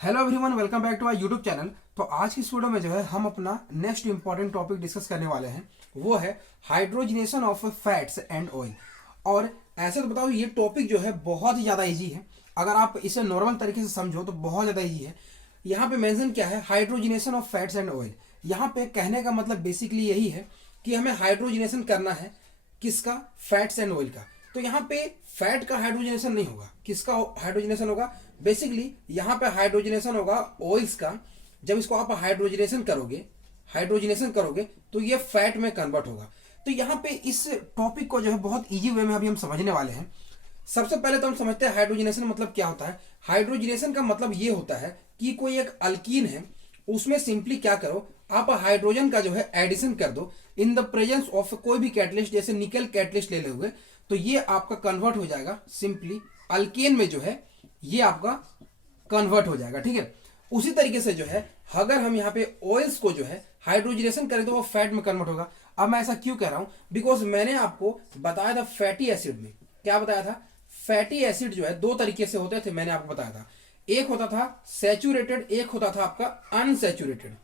Hello everyone, welcome back to our YouTube channel. तो आज की इस वीडियो में जो है हम अपना नेक्स्ट इंपॉर्टेंट टॉपिक डिस्कस करने वाले हैं, वो है hydrogenation of fats and oil. और ऐसे तो बताओ, ये टॉपिक जो है बहुत ही ज़्यादा इजी है। अगर आप इसे नॉर्मल तरीके से समझो तो बहुत ज़्यादा इजी है। यहाँ पे मेंशन क्या है, hydrogenation of fats and oil. यहाँ पे कहने का मतलब बेसिकली यही है कि हमें हाइड्रोजनेशन करना है, किसका? फैट्स एंड ऑयल का। तो यहाँ पे फैट का हाइड्रोजनेशन नहीं होगा, किसका हाइड्रोजनेशन होगा? बेसिकली यहाँ पे हाइड्रोजनेशन होगा ऑयल्स का। जब इसको आप हाइड्रोजनेशन करोगे तो ये फैट में कन्वर्ट होगा। तो यहाँ पे इस टॉपिक को जो है बहुत इजी वे में अभी हम समझने वाले हैं। सबसे पहले तो हम समझते हैं हाइड्रोजनेशन मतलब क्या होता है। हाइड्रोजनेशन का मतलब ये होता है कि कोई एक अल्कीन है, उसमें सिंपली क्या करो, आप हाइड्रोजन का जो है एडिशन कर दो इन द प्रेजेंस ऑफ कोई भी कैटलिस्ट, जैसे निकल कैटलिस्ट ले लोगे तो ये आपका कन्वर्ट हो जाएगा सिंपली अल्केन में, जो है ये आपका कन्वर्ट हो जाएगा। ठीक है, उसी तरीके से जो है अगर हम यहाँ पे ऑयल्स को जो है हाइड्रोजनेशन करें तो वो फैट में कन्वर्ट होगा। अब मैं ऐसा क्यों कह रहा हूं? बिकॉज मैंने आपको बताया था फैटी एसिड में, क्या बताया था? फैटी एसिड जो है दो तरीके से होते थे, मैंने आपको बताया था। एक होता था सैचुरेटेड, एक होता था आपका अनसैचुरेटेड।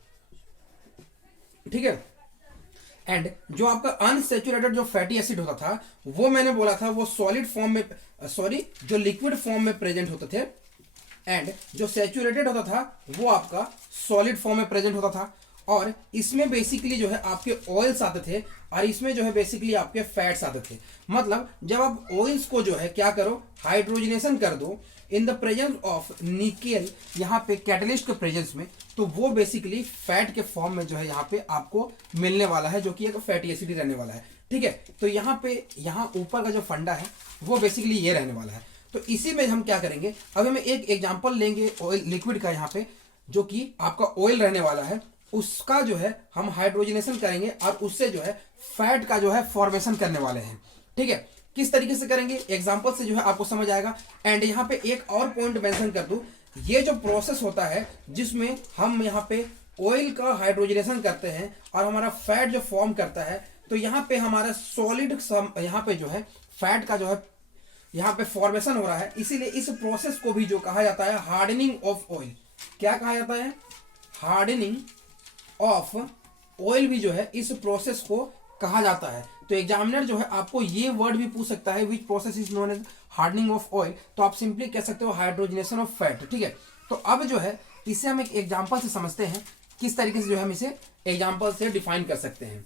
ठीक है, एंड जो आपका अनसैचुरेटेड जो फैटी एसिड होता था वो मैंने बोला था वो सॉलिड फॉर्म में, जो लिक्विड फॉर्म में प्रेजेंट होते थे, एंड जो सैचुरेटेड होता था वो आपका सॉलिड फॉर्म में प्रेजेंट होता था। और इसमें बेसिकली जो है आपके ऑयल्स आते थे और इसमें जो है बेसिकली आपके फैट्स आते थे। मतलब जब आप ऑयल्स को जो है क्या करो, हाइड्रोजनेशन कर दो in the presence of nickel, यहाँ पे कैटलिस्ट के प्रेजेंस में, तो वो बेसिकली फैट के फॉर्म में जो है यहाँ पे आपको मिलने वाला है, जो कि एक फैटी एसिड रहने वाला है। ठीक है, तो यहाँ पे यहाँ ऊपर का जो फंडा है वो बेसिकली ये रहने वाला है। तो इसी में हम क्या करेंगे, अब हम एक एग्जांपल लेंगे ऑयल लिक्विड का, यहाँ पे जो कि आपका ऑयल रहने वाला है, उसका जो है हम हाइड्रोजनेशन करेंगे और उससे जो है फैट का जो है फॉर्मेशन करने वाले हैं। ठीक है, किस तरीके से करेंगे एग्जांपल से जो है आपको समझ आएगा। एंड यहाँ पे एक और पॉइंट मेंशन कर दूं, ये जो प्रोसेस होता है जिसमें हम यहाँ पे ऑयल का हाइड्रोजनेशन करते हैं और हमारा फैट जो फॉर्म करता है, तो यहाँ पे हमारा सॉलिड यहाँ पे जो है फैट का जो है यहाँ पे फॉर्मेशन हो रहा है। इसीलिए इस प्रोसेस को भी जो कहा जाता है हार्डनिंग ऑफ ऑयल। क्या कहा जाता है? हार्डनिंग ऑफ ऑयल भी जो है इस प्रोसेस को कहा जाता है। तो एग्जामिनर जो है आपको ये वर्ड भी पूछ सकता है, which process is known as hardening of oil, तो आप सिंपली कह सकते हो हाइड्रोजनेशन ऑफ फैट। ठीक है, तो अब जो है इसे हम एक एग्जांपल से समझते हैं, किस तरीके से जो है हम इसे एग्जांपल से डिफाइन कर सकते हैं।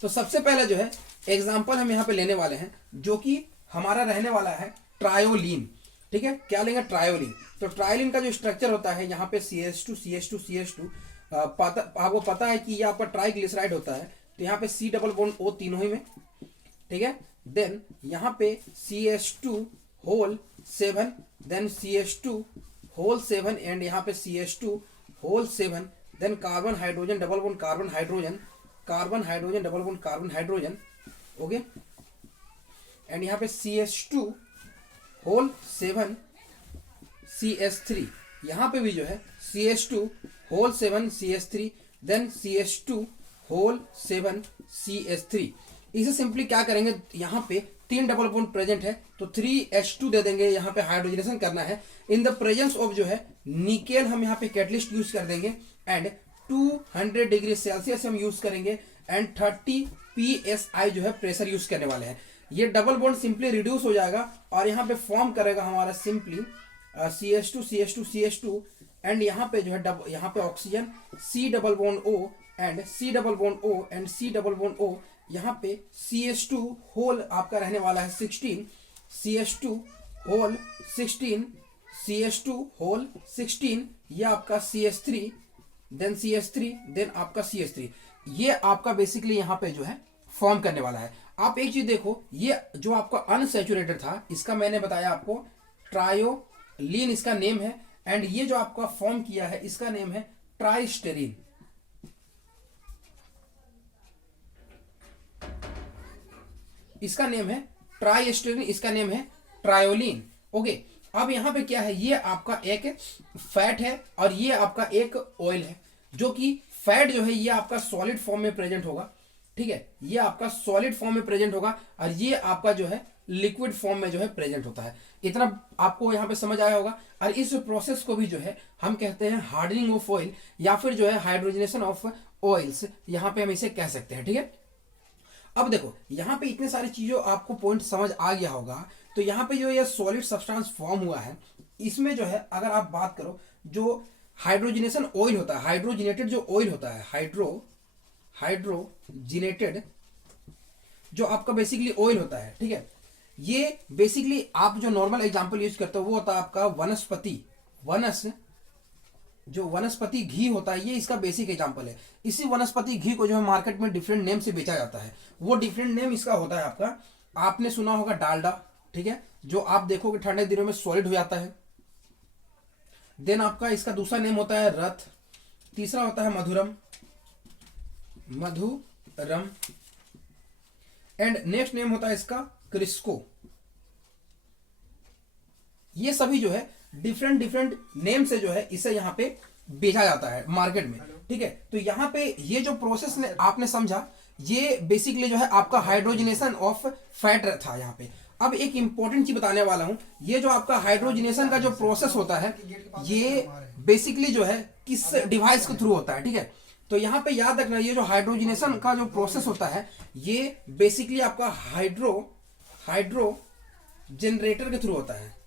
तो सबसे पहले जो है एग्जांपल हम यहाँ पे लेने वाले हैं, जो कि हमारा रहने वाला है ट्रायोलीन। ठीक है, क्या लेंगे? ट्रायोलीन। तो ट्रायोलीन का जो स्ट्रक्चर होता है यहाँ पे CH2 CH2 CH2, आपको पता है कि ये आपका ट्राइग्लिसराइड होता है, तो यहाँ पे C डबल बॉन्ड O तीनों ही में। ठीक है, देन यहाँ पे CH2 whole 7, then CH2 whole 7 and यहाँ पे CH2 whole 7, then carbon hydrogen double bond carbon hydrogen, carbon hydrogen double bond carbon hydrogen. Okay, and यहाँ पे CH2 होल 7 CH3, यहाँ पे भी जो है CH2 whole 7 CH3, then CH2 whole 7 CH3। इसे सिंपली क्या करेंगे, यहाँ पे 3 डबल बॉन्ड प्रेजेंट है तो 3H2 दे देंगे, यहाँ पे हाइड्रोजनेशन करना है इन द प्रेजेंस ऑफ जो है निकेल। हम यहाँ पे कैटलिस्ट यूज कर देंगे एंड 200 डिग्री सेल्सियस हम यूज करेंगे एंड 30 PSI जो है प्रेशर यूज करने वाले हैं। ये डबल बॉन्ड सिंपली रिड्यूस हो जाएगा और यहाँ पे फॉर्म करेगा हमारा simply CH2 CH2 CH2 and यहाँ पे जो है यहाँ पे oxygen C double bond O and C double bond O and C double bond O। यहाँ पे CH2 होल आपका रहने वाला है 16, CH2 होल 16, CH2 होल 16, ये आपका CH3, देन CH3, देन आपका CH3। ये आपका बेसिकली यहाँ पे जो है फॉर्म करने वाला है। आप एक चीज देखो, ये जो आपका अनसैचुरेटेड था इसका मैंने बताया आपको ट्रायोलीन इसका नेम है, एंड ये जो आपका फॉर्म किया है इसका नेम है ट्राइस्टेरीन। इसका नेम है ट्राइस्टेरीन, इसका नेम है ट्रायोलीन। ओके, अब यहाँ पे क्या है, ये आपका एक फैट है और ये आपका एक ऑयल है, जो कि फैट जो है ये आपका सॉलिड फॉर्म में प्रेजेंट होगा। ठीक है, ये आपका सॉलिड फॉर्म में प्रेजेंट होगा और ये आपका जो है लिक्विड फॉर्म में जो है प्रेजेंट होता है। इतना आपको यहाँ पे समझ आया होगा। और इस प्रोसेस को भी जो है हम कहते हैं हार्डनिंग ऑफ ऑयल या फिर जो है हाइड्रोजनेशन ऑफ ऑयल्स, यहाँ पे हम इसे कह सकते हैं। ठीक है, अब देखो यहाँ पे इतने सारी चीजों आपको पॉइंट समझ आ गया होगा। तो यहाँ पे जो ये सॉलिड सब्सटेंस फॉर्म हुआ है, इसमें जो है अगर आप बात करो, जो हाइड्रोजनेशन ऑयल होता है, हाइड्रोजनेटेड जो ऑयल होता है, हाइड्रोजनेटेड जो आपका बेसिकली ऑयल होता है, ठीक है, ये बेसिकली आप जो नॉर्मल एग्जांपल यूज करते हो वो होता है आपका जो वनस्पति घी होता है, ये इसका बेसिक एग्जांपल है। इसी वनस्पति घी को जो है मार्केट में डिफरेंट नेम से बेचा जाता है। वो डिफरेंट नेम इसका होता है आपका, आपने सुना होगा डालडा, ठीक है, जो आप देखोगे ठंडे दिनों में सॉलिड हो जाता है। देन आपका इसका दूसरा नेम होता है रथ, तीसरा होता है मधुरम एंड नेक्स्ट नेम होता है इसका क्रिस्को। ये सभी जो है डिफरेंट नेम से जो है इसे यहाँ पे बेचा जाता है मार्केट में। ठीक है, तो यहाँ पे ये जो प्रोसेस ने आपने समझा, ये बेसिकली जो है आपका हाइड्रोजनेशन ऑफ फैट था यहाँ पे। अब एक इंपॉर्टेंट चीज बताने वाला हूं, ये जो आपका हाइड्रोजनेशन का जो प्रोसेस होता है, ये बेसिकली जो है किस डिवाइस के थ्रू होता है। ठीक है, तो यहाँ पे याद रखना, ये जो हाइड्रोजनेशन का जो प्रोसेस होता है, ये बेसिकली आपका हाइड्रो जनरेटर के थ्रू होता है।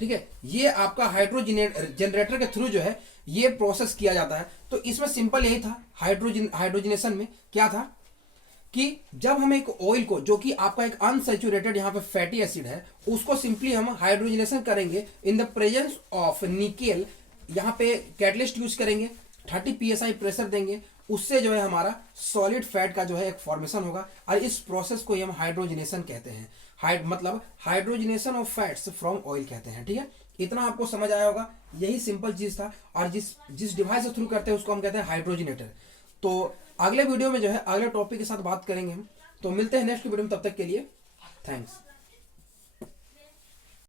ठीक है, ये आपका जनरेटर के थ्रू जो है ये प्रोसेस किया जाता है। तो इसमें सिंपल यही था, हाइड्रोजनेशन में क्या था कि जब हम एक ऑयल को, जो कि आपका एक अनसैचुरेटेड यहाँ पे फैटी एसिड है, उसको सिंपली हम हाइड्रोजनेशन करेंगे in the presence of nickel. यहाँ पे कैटलिस्ट यूज करेंगे, 30 psi प्रेशर देंगे, उससे जो है हमारा सॉलिड फैट का जो है एक फॉर्मेशन होगा। और इस प्रोसेस को हम हाइड्रोजनेशन कहते हैं। मतलब hydrogenation of fats from oil कहते हैं। ठीक है, इतना आपको समझ आया होगा, यही सिंपल चीज था। और जिस डिवाइस के थ्रू करते हैं उसको हम कहते हैं हाइड्रोजनेटर। तो अगले वीडियो में जो है अगले टॉपिक के साथ बात करेंगे हम। तो मिलते हैं नेक्स्ट वीडियो में, तब तक के लिए थैंक्स।